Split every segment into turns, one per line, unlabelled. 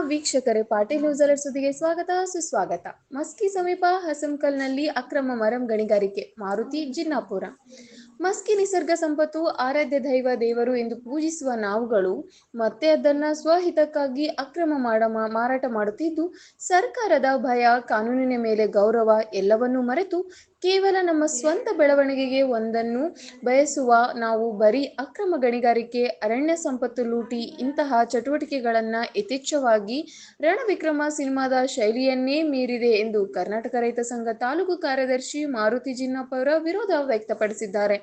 ವೀಕ್ಷಕರೇ ಪಾಟೀಲ್ ನ್ಯೂಸ್ ಸುದ್ದಿಗೆ ಸ್ವಾಗತ ಸುಸ್ವಾಗತ. ಮಸ್ಕಿ ಸಮೀಪ ಹಸಂಕಲ್ನಲ್ಲಿ ಅಕ್ರಮ ಮರಂ ಗಣಿಗಾರಿಕೆ ಮಾರುತಿ ಜಿನ್ನಾಪುರ. ಮಸ್ಕಿ ನಿಸರ್ಗ ಸಂಪತ್ತು, ಆರಾಧ್ಯ ದೈವ ದೇವರು ಎಂದು ಪೂಜಿಸುವ ನಾವುಗಳು ಮತ್ತೆ ಅದನ್ನ ಸ್ವಹಿತಕ್ಕಾಗಿ ಅಕ್ರಮ ಮಾಡ ಮಾರಾಟ ಮಾಡುತ್ತಿದ್ದು, ಸರ್ಕಾರದ ಭಯ, ಕಾನೂನಿನ ಮೇಲೆ ಗೌರವ ಎಲ್ಲವನ್ನೂ ಮರೆತು ಕೇವಲ ನಮ್ಮ ಸ್ವಂತ ಬೆಳವಣಿಗೆಗೆ ಒಂದನ್ನು ಬಯಸುವ ನಾವು ಬರೀ ಅಕ್ರಮ ಗಣಿಗಾರಿಕೆ, ಅರಣ್ಯ ಸಂಪತ್ತು ಲೂಟಿ, ಇಂತಹ ಚಟುವಟಿಕೆಗಳನ್ನ ಯಥೇಚ್ಛವಾಗಿ ರಣವಿಕ್ರಮ ಸಿನಿಮಾದ ಶೈಲಿಯನ್ನೇ ಮೀರಿದೆ ಎಂದು ಕರ್ನಾಟಕ ರೈತ ಸಂಘ ತಾಲೂಕು ಕಾರ್ಯದರ್ಶಿ ಮಾರುತಿ ಜಿನ್ನಪ್ಪ ವಿರೋಧ ವ್ಯಕ್ತಪಡಿಸಿದ್ದಾರೆ.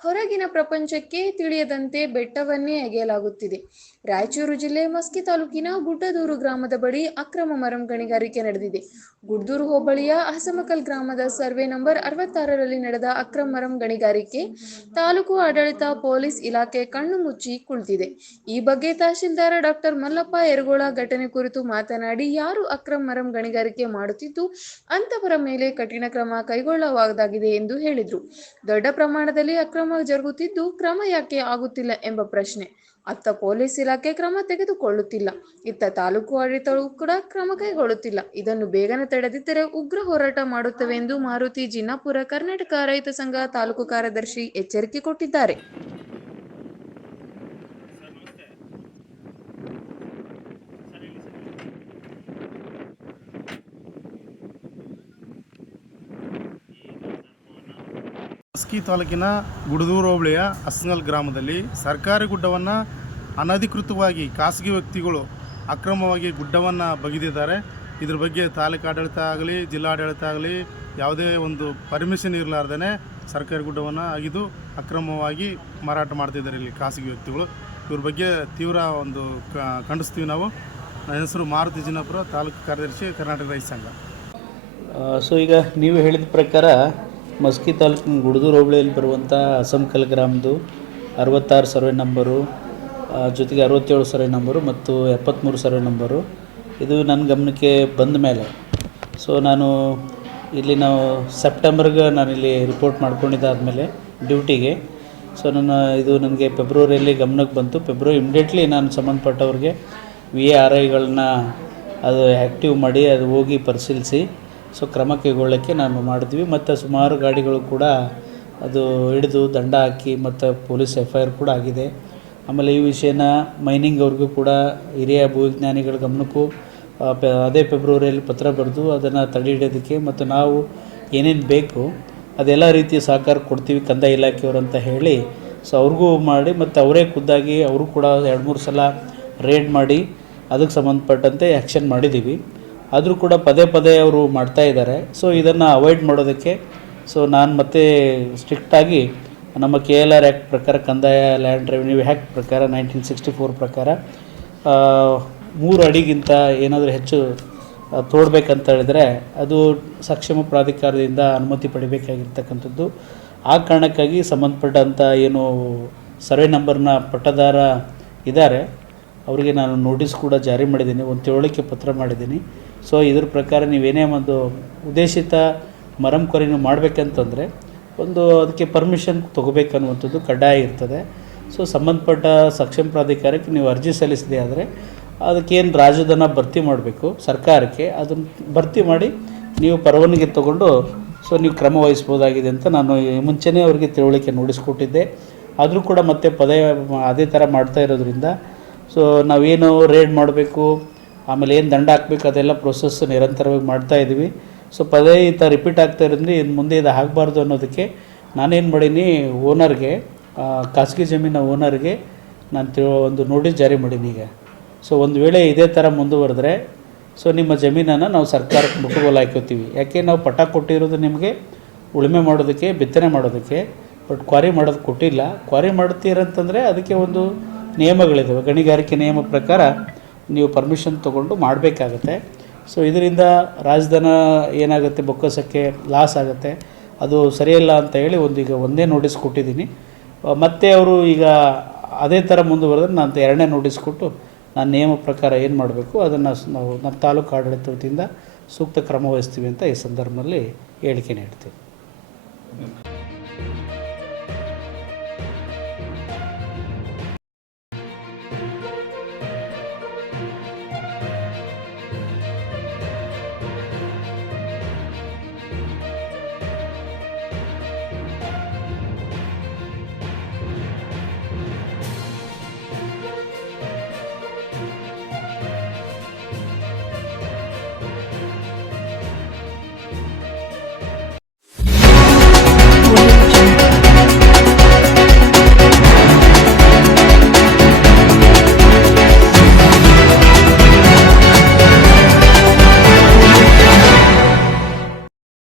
ಹೊರಗಿನ ಪ್ರಪಂಚಕ್ಕೆ ತಿಳಿಯದಂತೆ ಬೆಟ್ಟವನ್ನೇ ಅಗೆಯಲಾಗುತ್ತಿದೆ ರಾಯಚೂರು ಜಿಲ್ಲೆ ಮಸ್ಕಿ ತಾಲೂಕಿನ ಗುಡ್ಡದೂರು ಗ್ರಾಮದ ಬಳಿ ಅಕ್ರಮ ಮರಂ ಗಣಿಗಾರಿಕೆ ನಡೆದಿದೆ. ಗುಡ್ದೂರು ಹೋಬಳಿಯ ಹಸಮಕಲ್ ಗ್ರಾಮದ ಸರ್ವೆ ನಂಬರ್ ಅರವತ್ತಾರರಲ್ಲಿ ನಡೆದ ಅಕ್ರಮ ಮರಂ ಗಣಿಗಾರಿಕೆ ತಾಲೂಕು ಆಡಳಿತ ಪೊಲೀಸ್ ಇಲಾಖೆ ಕಣ್ಣು ಮುಚ್ಚಿ ಕುಳಿತಿದೆ. ಈ ಬಗ್ಗೆ ತಹಶೀಲ್ದಾರ ಡಾಕ್ಟರ್ ಮಲ್ಲಪ್ಪ ಯರಗೋಳ ಘಟನೆ ಕುರಿತು ಮಾತನಾಡಿ, ಯಾರು ಅಕ್ರಮ ಮರಂ ಗಣಿಗಾರಿಕೆ ಮಾಡುತ್ತಿದ್ದು ಅಂತವರ ಮೇಲೆ ಕಠಿಣ ಕ್ರಮ ಕೈಗೊಳ್ಳಬಹುದಾಗಿದೆ ಎಂದು ಹೇಳಿದರು. ದೊಡ್ಡ ಪ್ರಮಾಣದಲ್ಲಿ ಅಕ್ರಮ ಜರುಗುತ್ತಿದ್ದು ಕ್ರಮ ಯಾಕೆ ಆಗುತ್ತಿಲ್ಲ ಎಂಬ ಪ್ರಶ್ನೆ. ಅತ್ತ ಪೊಲೀಸ್ ಇಲಾಖೆ ಕ್ರಮ ತೆಗೆದುಕೊಳ್ಳುತ್ತಿಲ್ಲ. ಇತ್ತ ತಾಲೂಕು ಆಡಳಿತವು ಕೂಡ ಕ್ರಮ ಕೈಗೊಳ್ಳುತ್ತಿಲ್ಲ. ಇದನ್ನು ಬೇಗನೆ ತಡೆದಿದ್ದರೆ ಉಗ್ರ ಹೋರಾಟ ಮಾಡುತ್ತವೆ ಎಂದು ಮಾರುತಿ ಜಿನ್ನಾಪುರ ಕರ್ನಾಟಕ ರೈತ ಸಂಘ ತಾಲೂಕು ಕಾರ್ಯದರ್ಶಿ ಎಚ್ಚರಿಕೆ ಕೊಟ್ಟಿದ್ದಾರೆ.
ಮಸ್ಕಿ ತಾಲೂಕಿನ ಗುಡದೂರು ಹೋಬಳಿಯ ಅಸ್ನಲ್ ಗ್ರಾಮದಲ್ಲಿ ಸರ್ಕಾರಿ ಗುಡ್ಡವನ್ನು ಅನಧಿಕೃತವಾಗಿ ಖಾಸಗಿ ವ್ಯಕ್ತಿಗಳು ಅಕ್ರಮವಾಗಿ ಗುಡ್ಡವನ್ನು ಬಗೆದಿದ್ದಾರೆ. ಇದ್ರ ಬಗ್ಗೆ ತಾಲೂಕು ಆಡಳಿತ ಆಗಲಿ, ಜಿಲ್ಲಾಡಳಿತ ಆಗಲಿ ಯಾವುದೇ ಒಂದು ಪರ್ಮಿಷನ್ ಇರಲಾರ್ದೇ ಸರ್ಕಾರಿ ಗುಡ್ಡವನ್ನು ಅಗಿದು ಅಕ್ರಮವಾಗಿ ಮಾರಾಟ ಮಾಡ್ತಿದ್ದಾರೆ ಇಲ್ಲಿ ಖಾಸಗಿ ವ್ಯಕ್ತಿಗಳು. ಇವ್ರ ಬಗ್ಗೆ ತೀವ್ರ ಒಂದು ಖಂಡಿಸ್ತೀವಿ ನಾವು. ನನ್ನ ಹೆಸರು ಮಾರುತಿ ಜಿನ್ನಾಪುರ ತಾಲೂಕು ಕಾರ್ಯದರ್ಶಿ ಕರ್ನಾಟಕ ರೈತ ಸಂಘ.
ಸೊ ಈಗ ನೀವು ಹೇಳಿದ ಪ್ರಕಾರ ಮಸ್ಕಿ ತಾಲೂಕಿನ ಗುಡದೂರು ಹೋಬಳಿಯಲ್ಲಿ ಬರುವಂಥ ಅಸಂಕಲ್ ಗ್ರಾಮದು ಅರವತ್ತಾರು ಸರ್ವೆ ನಂಬರು ಜೊತೆಗೆ ಅರವತ್ತೇಳು ಸರ್ವೆ ನಂಬರು ಮತ್ತು ಎಪ್ಪತ್ತ್ಮೂರು ಸರ್ವೆ ನಂಬರು. ಇದು ನನ್ನ ಗಮನಕ್ಕೆ ಬಂದ ಮೇಲೆ. ಸೊ, ನಾನು ಇಲ್ಲಿ ನಾವು ಸೆಪ್ಟೆಂಬರ್ಗೆ ನಾನಿಲ್ಲಿ ರಿಪೋರ್ಟ್ ಮಾಡ್ಕೊಂಡಿದ್ದಾದಮೇಲೆ ಡ್ಯೂಟಿಗೆ. ಸೊ, ನನ್ನ ಇದು ನನಗೆ ಫೆಬ್ರವರಿಯಲ್ಲಿ ಗಮನಕ್ಕೆ ಬಂತು. ಫೆಬ್ರವರಿ ಇಮಿಡಿಯೇಟ್ಲಿ ನಾನು ಸಂಬಂಧಪಟ್ಟವ್ರಿಗೆ ವಿ ಎ ಆರ್ ಐಗಳನ್ನ ಅದು ಆ್ಯಕ್ಟಿವ್ ಮಾಡಿ ಅದು ಹೋಗಿ ಪರಿಶೀಲಿಸಿ. ಸೊ ಕ್ರಮ ಕೈಗೊಳ್ಳೋಕ್ಕೆ ನಾನು ಮಾಡಿದ್ವಿ. ಮತ್ತು ಸುಮಾರು ಗಾಡಿಗಳು ಕೂಡ ಅದು ಹಿಡಿದು ದಂಡ ಹಾಕಿ ಮತ್ತು ಪೊಲೀಸ್ ಎಫ್ ಐ ಆರ್ ಕೂಡ ಆಗಿದೆ. ಆಮೇಲೆ ಈ ವಿಷಯನ ಮೈನಿಂಗ್ ಅವ್ರಿಗೂ ಕೂಡ ಹಿರಿಯ ಭೂವಿಜ್ಞಾನಿಗಳ ಗಮನಕ್ಕೂ ಅದೇ ಫೆಬ್ರವರಿಯಲ್ಲಿ ಪತ್ರ ಬರೆದು ಅದನ್ನು ತಡೆ ಹಿಡಿಯೋದಕ್ಕೆ ಮತ್ತು ನಾವು ಏನೇನು ಬೇಕು ಅದೆಲ್ಲ ರೀತಿಯ ಸಹಕಾರ ಕೊಡ್ತೀವಿ ಕಂದಾಯ ಇಲಾಖೆಯವರು ಅಂತ ಹೇಳಿ. ಸೊ ಅವ್ರಿಗೂ ಮಾಡಿ ಮತ್ತು ಅವರೇ ಖುದ್ದಾಗಿ ಅವರು ಕೂಡ ಎರಡು ಮೂರು ಸಲ ರೇಡ್ ಮಾಡಿ ಅದಕ್ಕೆ ಸಂಬಂಧಪಟ್ಟಂತೆ ಆ್ಯಕ್ಷನ್ ಮಾಡಿದ್ದೀವಿ. ಆದರೂ ಕೂಡ ಪದೇ ಪದೇ ಅವರು ಮಾಡ್ತಾ ಇದ್ದಾರೆ. ಸೊ ಇದನ್ನು ಅವಾಯ್ಡ್ ಮಾಡೋದಕ್ಕೆ ಸೊ ನಾನು ಮತ್ತೆ ಸ್ಟ್ರಿಕ್ಟಾಗಿ ನಮ್ಮ ಕೆ ಎಲ್ ಆರ್ ಆ್ಯಕ್ಟ್ ಪ್ರಕಾರ, ಕಂದಾಯ ಲ್ಯಾಂಡ್ ರೆವಿನ್ಯೂ ಆ್ಯಕ್ಟ್ ಪ್ರಕಾರ ನೈನ್ಟೀನ್ ಸಿಕ್ಸ್ಟಿ ಫೋರ್ ಪ್ರಕಾರ ಮೂರು ಅಡಿಗಿಂತ ಏನಾದರೂ ಹೆಚ್ಚು ತೋಡ್ಬೇಕಂತ ಹೇಳಿದ್ರೆ ಅದು ಸಕ್ಷಮ ಪ್ರಾಧಿಕಾರದಿಂದ ಅನುಮತಿ ಪಡಿಬೇಕಾಗಿರ್ತಕ್ಕಂಥದ್ದು. ಆ ಕಾರಣಕ್ಕಾಗಿ ಸಂಬಂಧಪಟ್ಟಂಥ ಏನು ಸರ್ವೆ ನಂಬರ್ನ ಪಟ್ಟದಾರ ಇದ್ದಾರೆ. ಅವರಿಗೆ ನಾನು ನೋಟಿಸ್ ಕೂಡ ಜಾರಿ ಮಾಡಿದ್ದೀನಿ, ಒಂದು ತಿಳುವಳಿಕೆ ಪತ್ರ ಮಾಡಿದ್ದೀನಿ. ಸೊ ಇದ್ರ ಪ್ರಕಾರ ನೀವೇನೇ ಒಂದು ಉದ್ದೇಶಿತ ಮರಂ ಕೊರೆಯನ್ನು ಮಾಡಬೇಕಂತಂದರೆ, ಒಂದು ಅದಕ್ಕೆ ಪರ್ಮಿಷನ್ ತೊಗೋಬೇಕನ್ನುವಂಥದ್ದು ಕಡ್ಡಾಯ ಇರ್ತದೆ. ಸೊ ಸಂಬಂಧಪಟ್ಟ ಸಕ್ಷಮ ಪ್ರಾಧಿಕಾರಕ್ಕೆ ನೀವು ಅರ್ಜಿ ಸಲ್ಲಿಸಿದೆ ಆದರೆ, ಅದಕ್ಕೇನು ರಾಜಧನ ಭರ್ತಿ ಮಾಡಬೇಕು, ಸರ್ಕಾರಕ್ಕೆ ಅದನ್ನು ಭರ್ತಿ ಮಾಡಿ ನೀವು ಪರವಾನಗಿ ತಗೊಂಡು ಸೊ ನೀವು ಕ್ರಮ ವಹಿಸ್ಬೋದಾಗಿದೆ ಅಂತ ನಾನು ಮುಂಚೆನೇ ಅವರಿಗೆ ತಿಳುವಳಿಕೆ ನೋಡಿಸ್ಕೊಟ್ಟಿದ್ದೆ ಆದರೂ ಕೂಡ ಮತ್ತೆ ಪದೇ, ಅದೇ ಥರ ಮಾಡ್ತಾ ಇರೋದ್ರಿಂದ ಸೊ ನಾವೇನು ರೇಡ್ ಮಾಡಬೇಕು, ಆಮೇಲೆ ಏನು ದಂಡ ಹಾಕಬೇಕು, ಅದೆಲ್ಲ ಪ್ರೊಸೆಸ್ ನಿರಂತರವಾಗಿ ಮಾಡ್ತಾ ಇದ್ದೀವಿ. ಸೊ ಪದೇ ಈ ಥರ ರಿಪೀಟ್ ಆಗ್ತಾ ಇರೋದ್ರಿಂದ ಇನ್ನು ಮುಂದೆ ಇದು ಆಗಬಾರ್ದು ಅನ್ನೋದಕ್ಕೆ ನಾನೇನು ಮಾಡೀನಿ ಓನರ್ಗೆ ಖಾಸಗಿ ಜಮೀನ ಓನರ್ಗೆ ನಾನು ತಿಳ್ ಒಂದು ನೋಟಿಸ್ ಜಾರಿ ಮಾಡೀನಿ ಈಗ. ಸೊ ಒಂದು ವೇಳೆ ಇದೇ ಥರ ಮುಂದುವರೆದ್ರೆ ಸೊ ನಿಮ್ಮ ಜಮೀನನ್ನು ನಾವು ಸರ್ಕಾರಕ್ಕೆ ಮುಟ್ಟುಗೋಲು ಹಾಕೋತೀವಿ ಯಾಕೆ ನಾವು ಪಟ ಕೊಟ್ಟಿರೋದು ನಿಮಗೆ, ಉಳುಮೆ ಮಾಡೋದಕ್ಕೆ, ಬಿತ್ತನೆ ಮಾಡೋದಕ್ಕೆ, ಬಟ್ ಕ್ವಾರಿ ಮಾಡೋದು ಕೊಟ್ಟಿಲ್ಲ. ಕ್ವಾರಿ ಮಾಡ್ತೀರಂತಂದರೆ ಅದಕ್ಕೆ ಒಂದು ನಿಯಮಗಳಿದ್ದಾವೆ ಗಣಿಗಾರಿಕೆ ನಿಯಮ ಪ್ರಕಾರ ನೀವು ಪರ್ಮಿಷನ್ ತೊಗೊಂಡು ಮಾಡಬೇಕಾಗತ್ತೆ. ಸೊ ಇದರಿಂದ ರಾಜಧನ ಏನಾಗುತ್ತೆ? ಬೊಕ್ಕಸಕ್ಕೆ ಲಾಸ್ ಆಗುತ್ತೆ. ಅದು ಸರಿಯಲ್ಲ ಅಂತ ಹೇಳಿ ಒಂದು ಈಗ ಒಂದೇ ನೋಟಿಸ್ ಕೊಟ್ಟಿದ್ದೀನಿ. ಮತ್ತೆ ಅವರು ಈಗ ಅದೇ ಥರ ಮುಂದುವರೆದ್ರೆ ನಾನು ಎರಡನೇ ನೋಟಿಸ್ ಕೊಟ್ಟು ನಾನು ನಿಯಮ ಪ್ರಕಾರ ಏನು ಮಾಡಬೇಕು? ಅದನ್ನು ನಾವು ನಮ್ಮ ತಾಲೂಕು ಆಡಳಿತ ವತಿಯಿಂದ ಸೂಕ್ತ ಕ್ರಮ ವಹಿಸ್ತೀವಿ ಅಂತ ಈ ಸಂದರ್ಭದಲ್ಲಿ ಹೇಳಿಕೆ ನೀಡ್ತೀವಿ